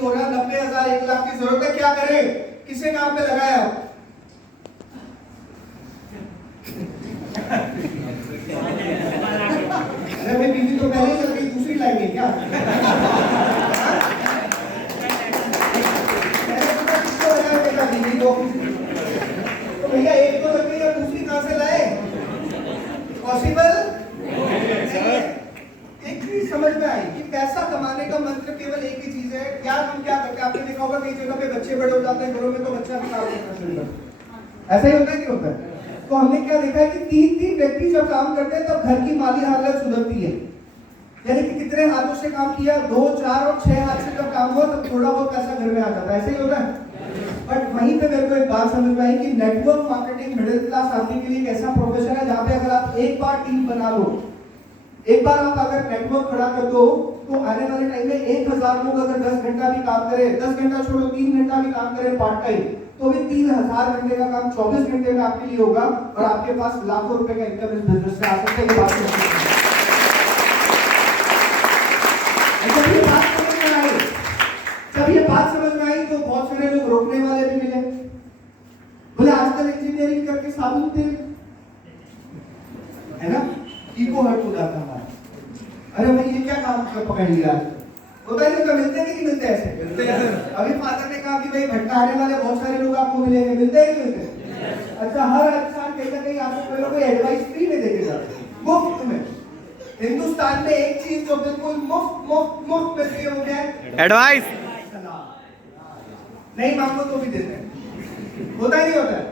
नहीं हो रहा, 90,000 1 लाख की जरूरत है, क्या करें? किसे काम पे लगाया? अरे भाई बीवी तो पहले ही लग गई, दूसरी लाएंगे क्या? बीवी तो भैया एक तो लग गई और दूसरी कहां से लाए? पॉसिबल? एक चीज समझ में आई कि पैसा कमाने का मंत्र केवल एक ही चीज है। यार हम क्या करते हैं, आपने देखा होगा कई जगह पे बच्चे बड़े हो जाते हैं, घरों में तो बच्चा भी काम करना शुरू करता है। ऐसा ही होता है कि होता है? तो हमने क्या देखा है कि 3-3 व्यक्ति जब काम करते हैं तब घर की माली हालत सुधरती है। यानी कि कितने हाथों से काम किया, 2, 4 और 6 हाथ से जब काम हुआ तब थोड़ा बहुत पैसा घर में आ जाता है। ऐसे ही होता है। बट वहीं पे मेरे को एक बात समझ में आई कि नेटवर्क मार्केटिंग मिडिल क्लास आदमी के लिए एक ऐसा प्रोफेशन है जहां पे अगर आप एक बार टीम बना लो, एक बार आप अगर नेटवर्क खड़ा कर दो, तो आने वाले टाइम में 1000 लोग अगर 10 घंटा भी काम करें, 10 घंटा छोड़ो 3 घंटा भी काम करें पार्ट टाइम, तो भी 3000 घंटे का काम 24 घंटे में आपके लिए होगा और आपके पास लाखों रुपए का इनकम इस बिजनेस से आ सकता है। ये बात जब ये बात समझ में आई तो बहुत सारे लोग रोकने वाले भी मिले, बोले आजकल इंजीनियरिंग करके साबुन तेल है ना, ईगो हर्ट हो जाता हमारा। अरे भाई ये क्या काम पकड़ लिया? होता है तो मिलते कि नहीं मिलते? ऐसे मिलते हैं। अभी फादर ने कहा कि भाई भटकाने वाले बहुत सारे लोग आपको मिलेंगे, मिलते हैं कि मिलते? अच्छा, हर इंसान कहीं ना कहीं आपको कोई एडवाइस फ्री में देके जाते हैं, मुफ्त में। हिंदुस्तान में एक चीज जो बिल्कुल मुफ्त मिलती है वो क्या है? एडवाइस। नहीं मांगो तो भी देते हैं, होता ही नहीं होता है?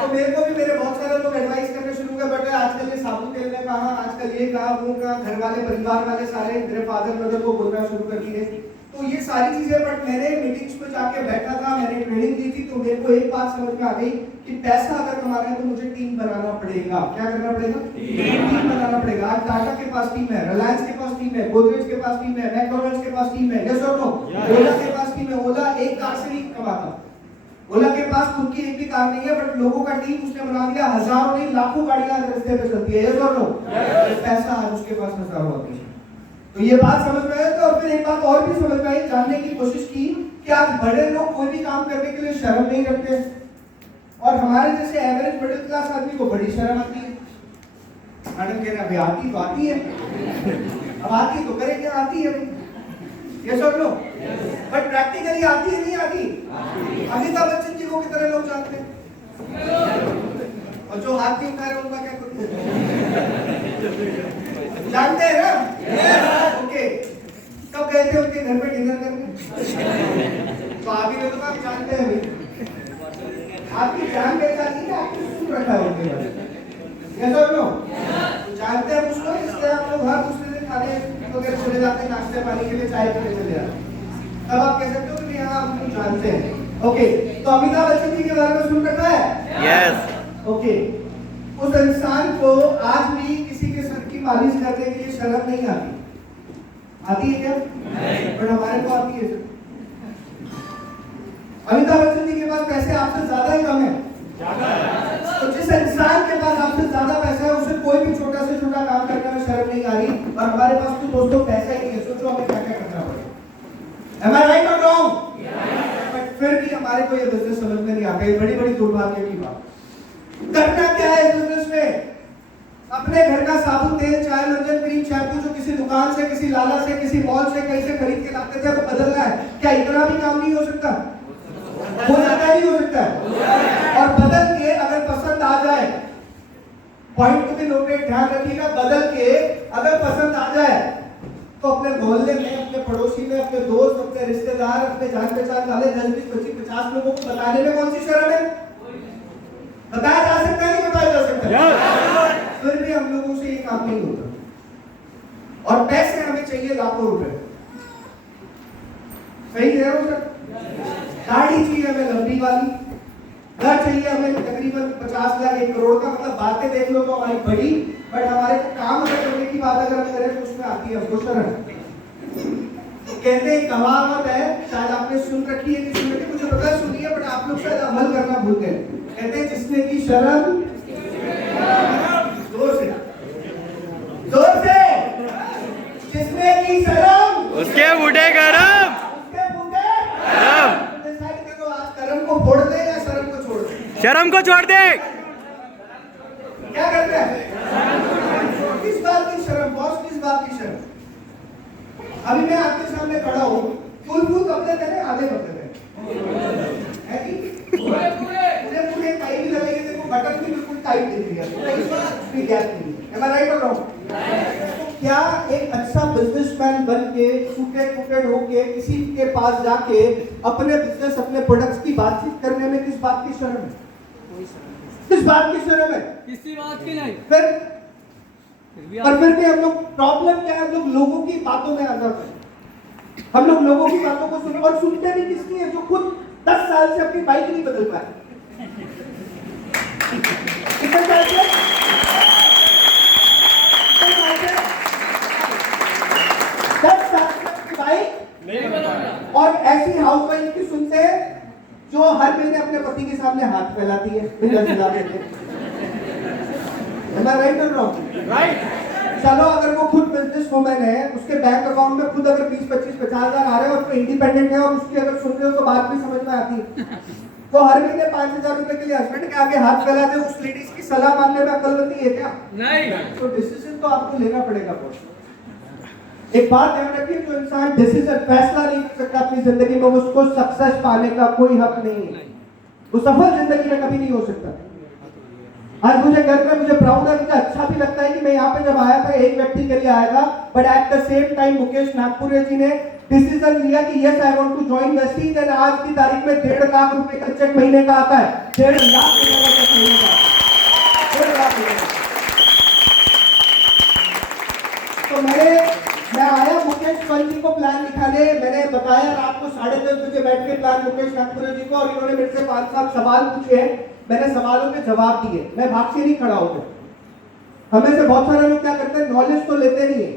तो मेरे को भी मेरे बहुत सारे लोग एडवाइस करने शुरू कर बैठे, आजकल ये साबुन तेल में कहा, आजकल ये कहा, वो कहा, घर वाले परिवार वाले सारे मेरे फादर मदर को बोलना शुरू कर दिए। तो ये सारी चीजें, बट मैंने मीटिंग्स में जाके बैठा था, मैंने ट्रेनिंग दी थी, तो मेरे को एक बात समझ में आ गई कि पैसा अगर कमाना है तो मुझे टीम बनाना पड़ेगा। क्या करना पड़ेगा? टीम बनाना पड़ेगा। आज टाटा के पास टीम है, रिलायंस के पास टीम है, गोदरेज के पास टीम है, मैकडॉनल्ड्स के पास टीम है, यस और नो? ओला के पास टीम है। ओला एक कार से नहीं कमाता, ओला के पास खुद की एक भी कार नहीं है, बट लोगों का टीम उसने बना दिया, हजारों नहीं लाखों गाड़ियां रास्ते पे चलती है, यस और नो? पैसा आज उसके पास हजारों आदमी। तो ये बात समझ में आई। तो और फिर एक बात और भी समझ में आई, जानने की कोशिश की कि आज बड़े लोग कोई भी काम करने के लिए शर्म नहीं रखते और हमारे जैसे एवरेज मिडिल क्लास आदमी को बड़ी शर्म आती है। मैडम कह रहे अभी आती तो आती है, अब आती तो करेंगे, आती है यस और नो? बट प्रैक्टिकली आती है नहीं आती? अमिताभ बच्चन जी को कितने लोग जानते हैं? और जो हाथ नहीं उठा रहे उनका क्या करूं? जानते हैं ना? ओके, कब गए थे उनके घर पे डिनर करने? तो आप ही लोग तो आप जानते हैं भाई, आपकी जान पहचान नहीं, आपने सुन रखा है उनके बारे में, यस और नो? जानते हैं कुछ लोग, इसलिए आप लोग हर दूसरे दिन खाने वगैरह चले जाते हैं, नाश्ते पानी के लिए चाय पीने चले जाते हैं, तब आप कह सकते हो कि हाँ हम लोग जानते हैं। ओके, तो अमिताभ बच्चन जी के बारे में सुन रखा है? यस। ओके, उस इंसान को आज भी किसी के सर की मालिश करने के लिए शर्म नहीं आती। आती है क्या? नहीं। बट हमारे को आती है। अमिताभ बच्चन जी के पास पैसे आपसे ज्यादा ही कम है। तो जिस इंसान के पास आपसे ज्यादा पैसा है उसे कोई भी छोटा से छोटा काम करने में शर्म नहीं आ रही, और हमारे पास तो दोस्तों पैसा ही नहीं है। सोचो हमें क्या क्या करना पड़ेगा। Am I right or wrong? But फिर भी हमारे को ये बिजनेस समझ में नहीं आता। ये बड़ी बड़ी दुर्भाग्य की बात। करना क्या है इस बिजनेस में? अपने घर का साबुन तेल चाय मंजन क्रीम शैम्पू जो किसी दुकान से, किसी लाला से, किसी मॉल से कहीं से खरीद के लाते थे, वो बदलना है। क्या इतना भी काम नहीं हो सकता? हो सकता ही हो सकता है। और बदल के अगर पसंद आ जाए, पॉइंट टू बी नोटेड, ध्यान रखिएगा, बदल के अगर पसंद आ जाए तो अपने मोहल्ले में, अपने पड़ोसी में, अपने दोस्त, अपने रिश्तेदार, अपने जान पहचान वाले 10, 20, 25, 50 लोगों को बताने में कौन सी शर्म है? बताया जा सकता है, नहीं बताया जा सकता? फिर भी हम लोगों से ये काम नहीं होता और पैसे हमें चाहिए लाखों रुपए। सही कह रहा हूं सर? गाड़ी चाहिए हमें लंबी वाली, घर चाहिए हमें तकरीबन 50 लाख 1 करोड़ का। मतलब बातें देख लो तो हमारी बड़ी, बट हमारे को काम करने की बात अगर हम करें तो उसमें आती है हमको शर्म। कहते हैं कहावत है, शायद आपने सुन रखी है कि सुन रखी, मुझे पता है सुनी है, बट आप लोग शायद अमल करना भूल गए। कहते हैं जिसने की शर्म, जोर से, जिसने की शर्म उसके बूढ़े गरम, उसके बूढ़े शर्म को छोड़ दे। क्या करते हैं? किस बात की शर्म बॉस, किस बात की शर्म? अभी मैं आपके सामने खड़ा हूँ, फुल कपड़े पहने, आधे कपड़े पहने, है कि पूरे टाइट भी लगेंगे, देखो बटन भी बिल्कुल टाइट दिख रही है, कोई गैप नहीं है। Am I right or wrong? क्या एक अच्छा बिजनेसमैन बन के सूटेड होके किसी के पास जाके अपने बिजनेस, अपने प्रोडक्ट्स की बातचीत करने में किस बात की शर्म है? किस बात की शर्म है? किसी बात की नहीं। फिर भी हम लोग, प्रॉब्लम क्या है, हम लोग लोगों की बातों में आ जाते हैं। हम लोग लोगों की बातों को सुन, और सुनते भी किसकी है? जो खुद 10 साल से अपनी बाइक नहीं बदल पाए। कितने साल से? 10 साल से अपनी बाइक नहीं बदलना। और ऐसी हाउसवाइफ की सुनते हैं जो हर महीने अपने पति के सामने हाथ फैलाती है, बिना चिल्ला के। Am I right or wrong? Right. चलो अगर वो खुद बिजनेस वुमन है, उसके बैंक अकाउंट में खुद अगर 20, 25, 50 हजार आ रहे हैं और वो इंडिपेंडेंट है और उसकी अगर सुन रहे हो तो बात भी समझ में आती है। तो हर महीने 5,000 रुपए के लिए हस्बैंड के आगे हाथ फैला दे, उस लेडीज की सलाह मानने में अक्लमंदी है क्या? नहीं। तो डिसीजन तो आपको लेना पड़ेगा बॉस। एक बात ध्यान रखिए, जो इंसान डिसीजन, फैसला नहीं कर सकता अपनी जिंदगी में, उसको सक्सेस पाने का कोई हक नहीं है। वो सफल जिंदगी में कभी नहीं हो सकता। आज मुझे घर में मुझे प्राउड है, मुझे अच्छा भी लगता है कि मैं यहाँ पे जब आया था एक व्यक्ति के लिए आया था, but at the same time Mukesh Nagpure ji ने डिसीजन लिया कि yes I want to join Vestige, and आज की तारीख में 1.5 लाख रुपए का चेक महीने का आता है। 1.5 लाख रुपए का चेक महीने का, 1.5 लाख रुपए। तो मैं आया मुकेश पंत जी को प्लान दिखाने, मैंने बताया रात को 10:30 बजे बैठ के प्लान मुकेश नागपुरे जी को, और इन्होंने मेरे से 5-7 सवाल पूछे, मैंने सवालों के जवाब दिए, मैं भाग से नहीं खड़ा होकर। हमें से बहुत सारे लोग क्या करते हैं, नॉलेज तो लेते नहीं है,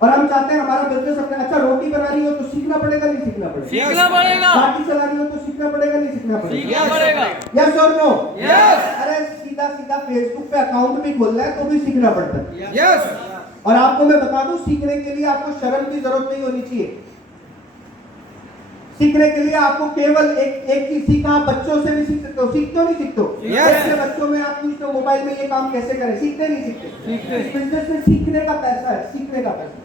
और हम चाहते हैं हमारा बिजनेस अपने, अच्छा रोटी बनानी हो तो सीखना पड़ेगा, नहीं सीखना पड़ेगा? सीखना पड़ेगा। गाड़ी चलानी हो तो सीखना पड़ेगा, नहीं सीखना पड़ेगा? सीखना पड़ेगा। यस और नो? यस। अरे सीधा फेसबुक पे अकाउंट भी खोलना है तो भी सीखना पड़ता है। यस। और आपको मैं बता दूं, सीखने के लिए आपको शर्म की जरूरत नहीं होनी चाहिए। सीखने के लिए आपको केवल एक चीज सीखा, आप बच्चों से भी सीख सकते हो। सीखते हो नहीं सीखते हो? Yes. बच्चों में आप पूछते हो मोबाइल में ये काम कैसे करें, सीखते नहीं सीखते? इस बिजनेस में सीखने का पैसा है, सीखने का पैसा।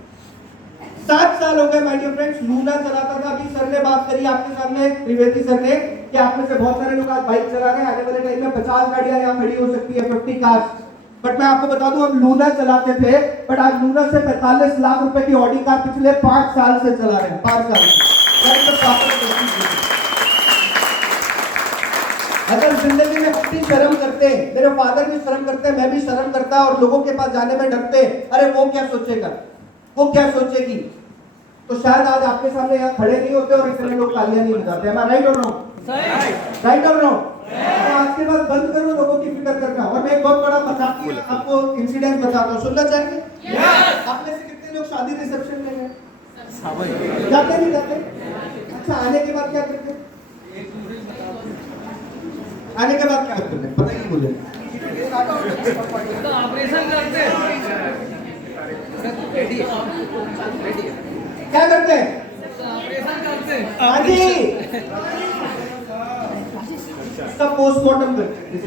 7 साल हो गए माय डियर फ्रेंड्स, लूना चलाता था। अभी सर ने बात करी आपके सामने, त्रिवेदी सर ने, कि आप में से बहुत सारे लोग आज बाइक चला रहे हैं, आने वाले टाइम में 50 गाड़ियां यहाँ खड़ी हो सकती है, 50 कार्स। बट मैं आपको बता दूं, हम लूना चलाते थे, बट आज लूना से 45 लाख रुपए की ऑडी कार पिछले 5 साल से चला रहे हैं, 5 साल से। अगर जिंदगी में अपनी शर्म करते, मेरे फादर भी शर्म करते, मैं भी शर्म करता, और लोगों के पास जाने में डरते, अरे वो क्या सोचेगा, वो क्या सोचेगी, तो शायद आज आपके सामने यहाँ खड़े नहीं होते और इतने लोग तालियां नहीं बजाते। मैं राइट और रॉन्ग? राइट और रॉन्ग? तो आज के बाद बंद करो लोगों की फिक्र करना। और मैं एक बहुत बड़ा मजाक की आपको इंसिडेंट बताता हूँ, सुनना चाहेंगे? आप में से कितने लोग शादी रिसेप्शन में हैं? जाते नहीं जाते? अच्छा, आने के बाद क्या करते? आने के बाद क्या करते हैं पता ही मुझे? ऑपरेशन करते क्या करते हैं? ऑपरेशन करते। हाँ जी, सब पोस्टमार्टम करते हैं,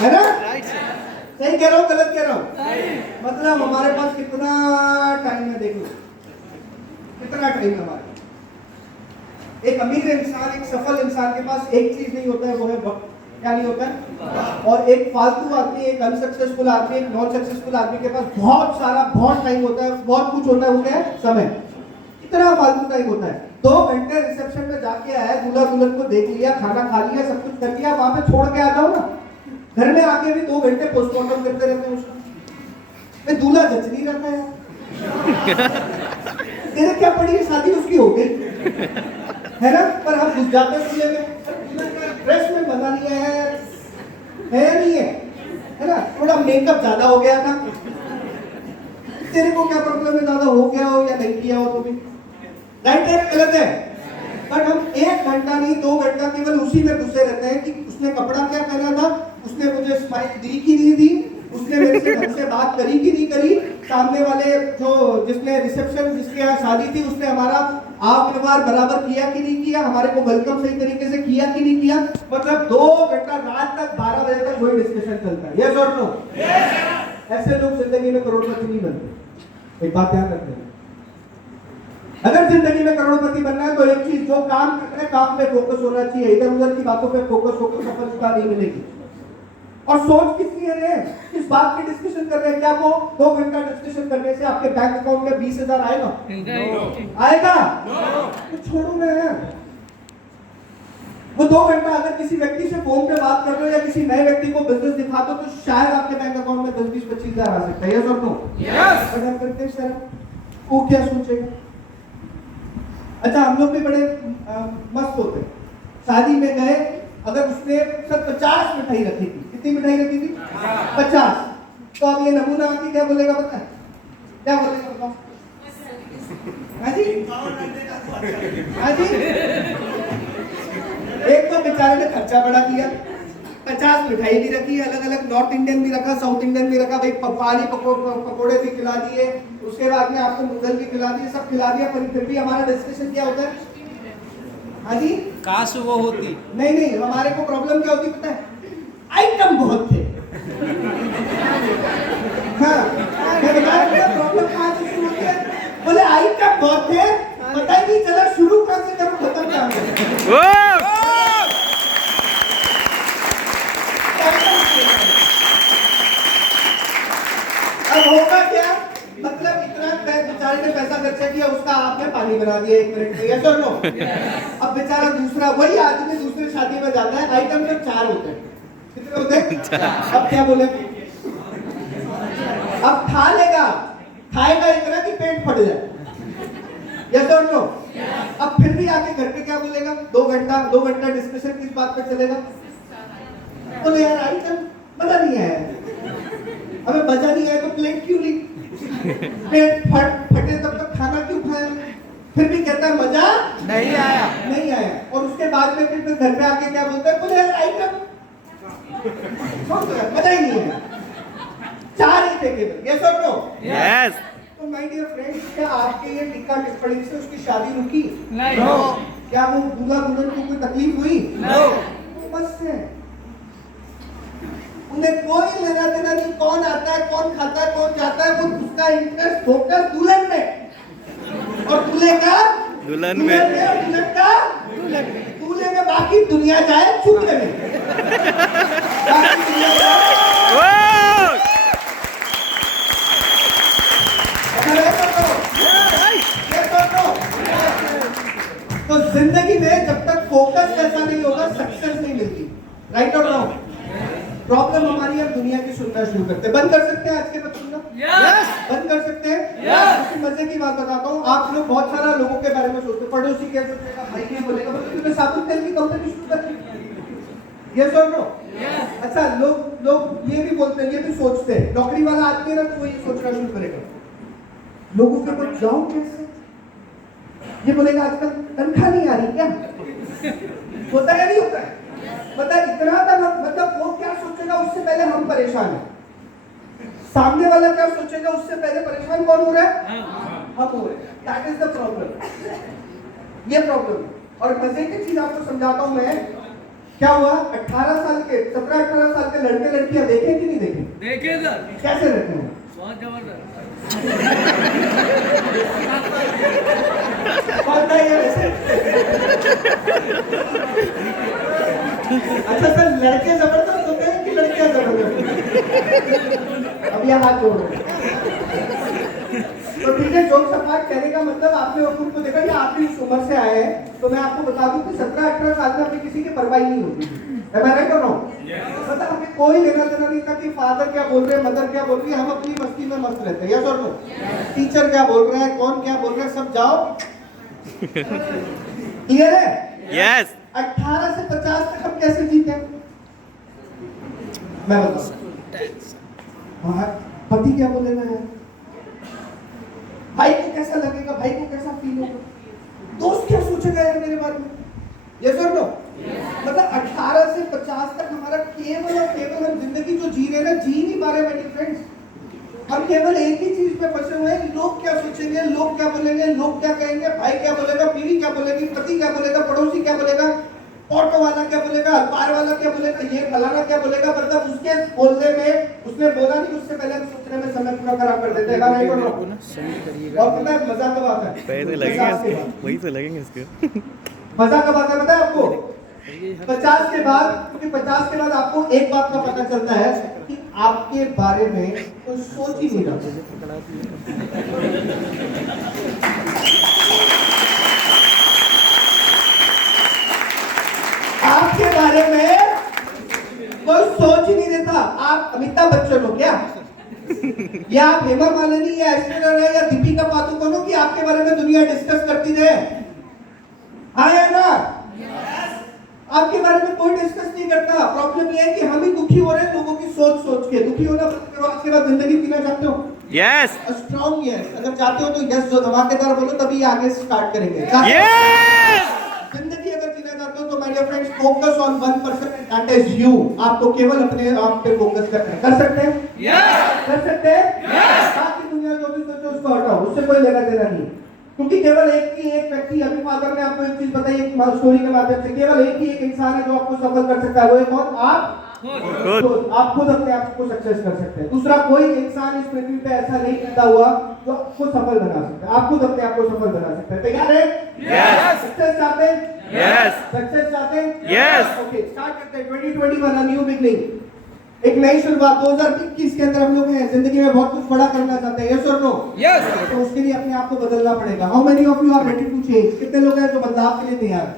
है ना? सही कह रहा हूँ, गलत कह रहा हूँ? मतलब हमारे पास कितना टाइम है, देखो कितना टाइम है हमारे। एक अमीर इंसान, एक सफल इंसान के पास एक चीज नहीं होता है, वो है वक्त। क्या नहीं होता है? और एक फालतू आदमी, एक अनसक्सेसफुल आदमी, एक नॉन सक्सेसफुल आदमी के पास बहुत टाइम होता है, बहुत कुछ होता है, वो क्या है? समय। कितना फालतू टाइम होता है। 2 घंटे रिसेप्शन में जाके आया, दूल्हा दुल्हन को देख लिया, खाना खा लिया, सब कुछ कर लिया, वहां पे छोड़ के आ जाओ ना। घर में आके भी 2 घंटे पोस्टमार्टम करते रहते हैं उसका। दूल्हा जच नहीं रहता है, तेरे क्या पड़ी, शादी उसकी हो गई, है ना? पर हम घुस जाते हैं दूल्हे में, ड्रेस में बना लिया है नहीं है ना? थोड़ा मेकअप ज्यादा हो गया था, तेरे को क्या प्रॉब्लम है, ज्यादा हो गया हो या नहीं किया हो, तो भी राइट है गलत है? बट हम 1 घंटा नहीं 2 घंटा केवल उसी में घुसे रहते हैं कि उसने कपड़ा क्या पहना था, उसने मुझे स्माइल दी कि नहीं दी, उसने मेरे से ढंग से बात करी कि नहीं करी, सामने वाले जो जिसने रिसेप्शन, जिसके यहाँ शादी थी, उसने हमारा आप व्यवहार बराबर किया कि नहीं किया, हमारे को वेलकम सही तरीके से किया कि नहीं किया। मतलब 2 घंटा रात तक 12 बजे तक वही डिस्कशन चलता है, यस और नो। ऐसे लोग जिंदगी में करोड़पति नहीं बनते, एक बात ध्यान रखना। अगर जिंदगी में करोड़पति बनना है तो एक चीज, जो काम करते हैं काम पे फोकस होना चाहिए, इधर उधर की बातों पे फोकस होकर सफलता नहीं मिलेगी। और सोच किस लिए रहे हैं, किस बात की डिस्कशन कर रहे हैं? क्या वो 2 घंटा डिस्कशन करने से आपके बैंक अकाउंट में 20,000 आएगा? आएगा? तो छोड़ो ना यार। वो 2 घंटा अगर किसी व्यक्ति से फोन पे बात कर रहे हो या किसी नए व्यक्ति को बिजनेस दिखा दो तो शायद आपके बैंक अकाउंट में 10, 20, 25,000 आ सकता है, यस और नो। अगर करते हैं सर वो क्या सोचेगा? अच्छा, हम लोग भी बड़े मस्त होते हैं। शादी में गए, अगर उसने सब 50 मिठाई रखी थी, कितनी मिठाई रखी थी? 50। तो अब ये नमूना आके क्या बोलेगा पता है? क्या बोलेगा बताओ? हाँ जी, हाँ जी। एक तो बेचारे ने खर्चा बढ़ा दिया, 50 मिठाई भी रखी, अलग अलग नॉर्थ इंडियन भी रखा, साउथ इंडियन भी रखा, भाई पानी पकोड़े भी खिला दिए, उसके बाद में आपको नूडल भी खिला दिए, सब खिला दिया, पर फिर भी हमारा डिस्कशन क्या होता है? हाँ जी, काश वो होती। नहीं, हमारे को प्रॉब्लम क्या होती पता है? आइटम बहुत थे। हाँ, मैं बता रहा हूँ प्रॉब्लम कहाँ से शुरू होती है। बोले आइटम बहुत थे, पता ही नहीं चला शुरू कहाँ से करूँ खत्म कहाँ से। अब होगा क्या? मतलब इतना बेचारे ने पैसा खर्चा किया, उसका आपने पानी बना दिया 1 मिनट में, यस और नो। अब बेचारा दूसरा वही आदमी दूसरी शादी में जाता है, आइटम सिर्फ 4 होते हैं। कितने होते हैं? अब क्या बोले? अब खा लेगा, खाएगा इतना कि पेट फट जाए, यस और नो। अब फिर भी आके घर पे क्या बोलेगा? 2 घंटा डिस्कशन किस बात पे चलेगा? बोले यार आइटम मजा नहीं आया, हमें मजा नहीं आया तो प्लेट क्यों ली? पेट फटे तब तक खाना क्यों खाया? फिर भी कहता है मजा नहीं आया। और उसके बाद में फिर घर पे आके क्या बोलता है? बोले यार आइटम मजा ही नहीं है, 4 ही थे केवल, यस और नो। यस। तो माय डियर फ्रेंड्स, क्या आपके ये टिक्का टिप्पणी से उसकी शादी रुकी? नहीं। क्या वो दूल्हा दुल्हन को कोई तकलीफ हुई? बस है, उन्हें कोई लेना देना नहीं, कौन आता है, कौन खाता है, कौन जाता है, वो उसका इंटरेस्ट फोकस दुल्हन में और दूल्हे का दुल्हन में, और दुल्हन का दूल्हे में। बाकी दुनिया जाए चुप में। तो जिंदगी में जब तक फोकस ऐसा नहीं होगा सक्सेस नहीं मिलती, राइट और रॉन्ग? प्रॉब्लम हमारी अब दुनिया की सुनना शुरू करते हैं। बंद कर सकते हैं आज के बच्चों को? यस। बंद कर सकते हैं। उसकी मजे की बात बताता हूँ, आप लोग बहुत सारा लोगों के बारे में सोचते हैं, पड़ोसी क्या सोचेगा, भाई क्या बोलेगा, मतलब तूने साबुन तेल की कंपनी शुरू कर दी, यस और नो। अच्छा, लोग ये भी बोलते हैं, ये भी सोचते हैं, नौकरी वाला आदमी है ना तो वो ये सोचना शुरू करेगा लोगों के पास जाऊं कैसे, ये बोलेगा आजकल तनख्वाह नहीं आ रही क्या? होता है नहीं होता है? मतलब इतना तक मतलब वो क्या सोचेगा उससे पहले हम परेशान हैं, सामने वाला क्या सोचेगा उससे पहले परेशान कौन हो रहा है? हम हो रहे हैं। दैट इज द प्रॉब्लम, ये प्रॉब्लम। और मजे की चीज आपको समझाता हूं मैं, क्या हुआ 18 साल के 17-18 साल के लड़के लड़कियां देखे कि नहीं देखे? देखे सर, कैसे रहते हैं? बहुत जबरदस्त। कौन था ये वैसे? अच्छा सर, लड़के जबरदस्त होते हैं कि लड़कियां जबरदस्त? अब यह हाथ जोड़ रहे हैं। तो ठीक है, जोक सपाट कहने का मतलब आपने वकूल को देखा, या आप भी उस उम्र से आए हैं, तो मैं आपको बता दूं कि 17-18 साल में अपनी किसी की परवाही नहीं होती। Am I right or no? मतलब हमें कोई लेना देना नहीं था कि फादर क्या बोल रहे हैं, मदर क्या बोल रही है, हम अपनी मस्ती में मस्त रहते हैं, यस और नो? टीचर क्या बोल रहा है, कौन क्या बोल रहा है, सब जाओ। क्लियर है? यस। 18 से 50 तक हम कैसे जीते? मैं बताऊं। हाँ, पति क्या बोलेगा यार, भाई को कैसा लगेगा, भाई को कैसा फील होगा, दोस्त क्या सोचेगा यार मेरे बारे में, यस और नो? मतलब 18 से 50 तक हमारा केवल और केवल हम जिंदगी जो जी रहे हैं ना, जी नहीं पा रहे मेरे फ्रेंड्स। हम केवल एक ही चीज पे फंसे हुए हैं, लोग क्या सोचेंगे, लोग क्या बोलेंगे, लोग क्या कहेंगे, भाई क्या बोलेगा, क्या बोलेगी, पति क्या बोलेगा, पड़ोसी क्या बोलेगा, ऑटो वाला क्या बोलेगा, अखबार वाला क्या बोलेगा, ये फलाना क्या बोलेगा, मतलब उसके बोलने में उसने बोला नहीं, उससे पहले सोचने में समय पूरा खराब कर देते हैं। नहीं करो। और पता है मजा कब आता है? पैसे 50 लगेंगे के इसके, बाद। वही तो लगेंगे इसके। मजा कब आता है पता है आपको? 50 के बाद, क्योंकि 50 के बाद आपको एक बात का पता चलता है कि आपके बारे में कोई सोच ही नहीं रहा। आपके बारे में कोई सोच ही नहीं देता। आप अमिताभ बच्चन हो क्या, या आप हेमा मालिनी या ऐश्वर्या राय या दीपिका पादुकोण हो कि आपके बारे में दुनिया डिस्कस करती रहे? हाँ या ना? आपके बारे में कोई डिस्कस नहीं करता। प्रॉब्लम ये है कि हम ही दुखी हो रहे हैं लोगों की सोच सोच के। दुखी होना बंद करो। आपके बाद जिंदगी जीना चाहते हो? Yes strong yes. अगर चाहते हो तो यस जो धमाकेदार बोलो, तभी आगे स्टार्ट करेंगे। यस जिंदगी अगर जीना चाहते हो तो my dear friends, focus on one person and that is you. आपको केवल अपने आप पे फोकस करना है। कर सकते हैं? यस कर सकते हैं? बाकी दुनिया जो भी सोचे उसको हटाओ, उससे कोई लेना देना नहीं। क्योंकि केवल एक व्यक्ति, अभी फादर ने आपको एक चीज बताई एक स्टोरी के माध्यम से, केवल एक ही एक इंसान है जो आपको सफल कर सकता है। वो एक और आप खुद। आप खुद अपने आप को सक्सेस कर सकते हैं। दूसरा कोई इंसान इस पृथ्वी पे ऐसा नहीं पैदा हुआ जो आपको सफल बना सकता है। आप खुद अपने आप को सफल बना सकते हैं। तैयार है? यस सक्सेस चाहते हैं? यस सक्सेस चाहते हैं? Yes. ओके, स्टार्ट करते हैं। 2021 न्यू बिगनिंग, एक नई शुरुआत। 2021 के अंदर हम लोग हैं, जिंदगी में बहुत कुछ बड़ा करना चाहते हैं। यस और नो? यस तो उसके लिए अपने आप को बदलना पड़ेगा। How many of you are ready to change? कितने लोग हैं जो बदलाव के लिए तैयार हैं?